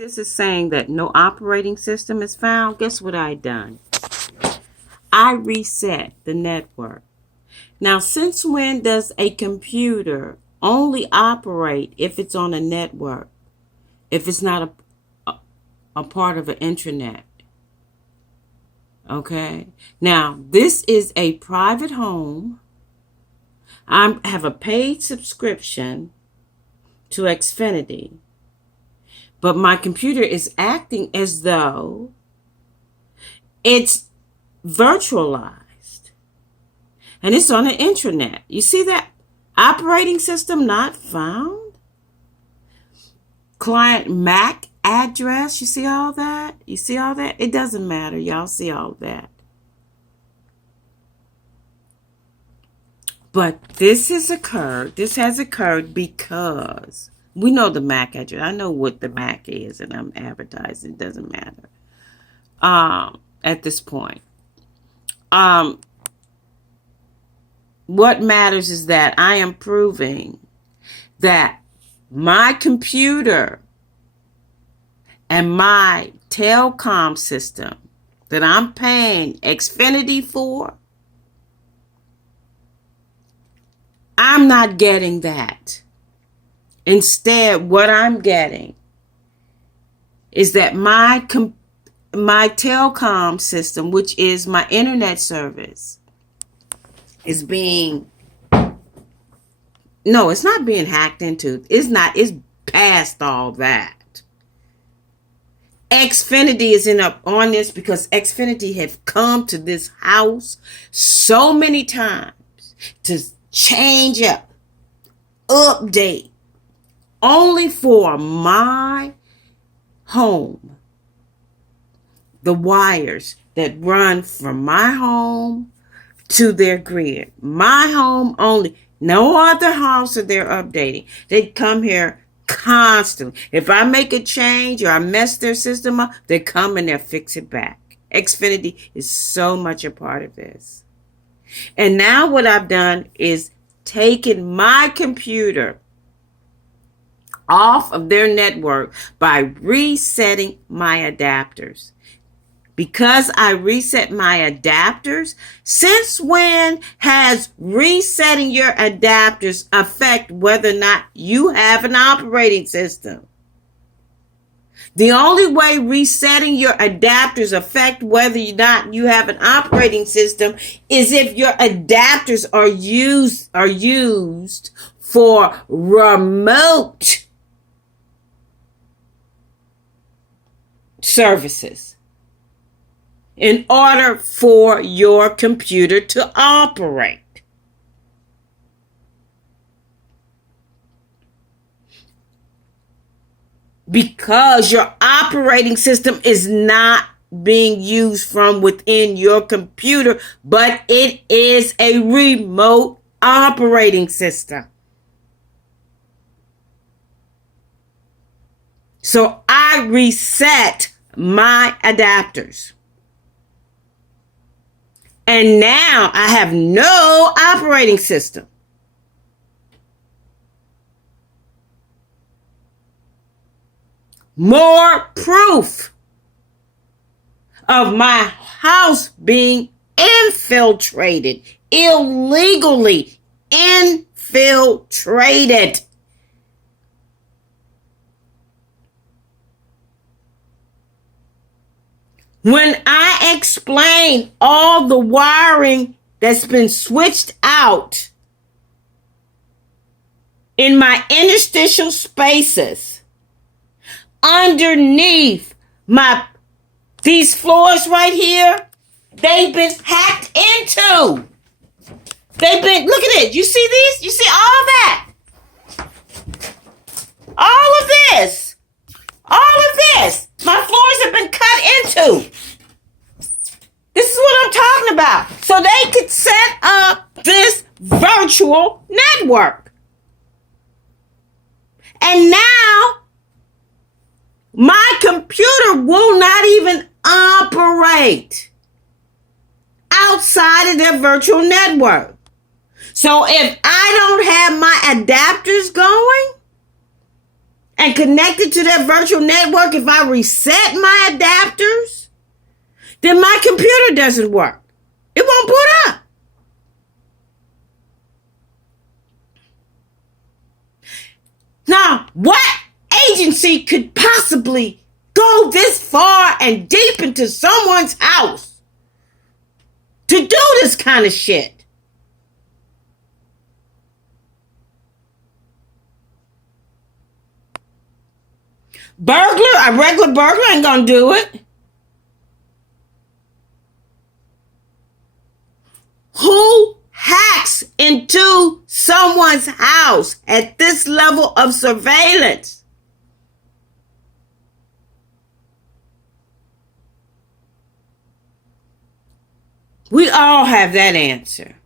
This is saying that no operating system is found. Guess what I done? I reset the network. Now, since when does a computer only operate if it's on a network? If it's not a part of an intranet? Okay. Now, this is a private home. I have a paid subscription to Xfinity, but my computer is acting as though it's virtualized and it's on an intranet. You see that? Operating system not found. Client MAC address. You see all that? You see all that? It doesn't matter. Y'all see all that. But this has occurred. This has occurred because we know the MAC address. I know what the MAC is, and I'm advertising. It doesn't matter. At this point. What matters is that I am proving that my computer and my telecom system that I'm paying Xfinity for, I'm not getting that. Instead, what I'm getting is that my telecom system, which is my internet service, is being, no, it's not being hacked into. It's past all that. Xfinity is on this because Xfinity have come to this house so many times to change up, update, only for my home, the wires that run from my home to their grid. My home only. No other house that they're updating. They come here constantly. If I make a change or I mess their system up, they come and they'll fix it back. Xfinity is so much a part of this. And now what I've done is taken my computer off of their network by resetting my adapters. Because I reset my adapters, since when has resetting your adapters affect whether or not you have an operating system? The only way resetting your adapters affect whether or not you have an operating system is if your adapters are used for remote services in order for your computer to operate. Because your operating system is not being used from within your computer, but it is a remote operating system. So I reset my adapters. And now I have no operating system. More proof of my house being infiltrated, illegally infiltrated. When I explain all the wiring that's been switched out in my interstitial spaces underneath these floors right here, they've been hacked into. Look at it. You see these? You see all that? All of this. My floors have been cut into. This is what I'm talking about. So they could set up this virtual network. And now my computer will not even operate outside of their virtual network. So if I don't have my adapters going, and connected to that virtual network, if I reset my adapters, then my computer doesn't work. It won't boot up. Now, what agency could possibly go this far and deep into someone's house to do this kind of shit? A regular burglar ain't gonna do it. Who hacks into someone's house at this level of surveillance? We all have that answer.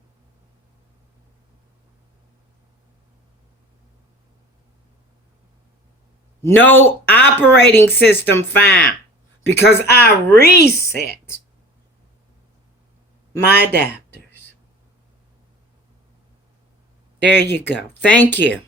No operating system found because I reset my adapters. There you go. Thank you.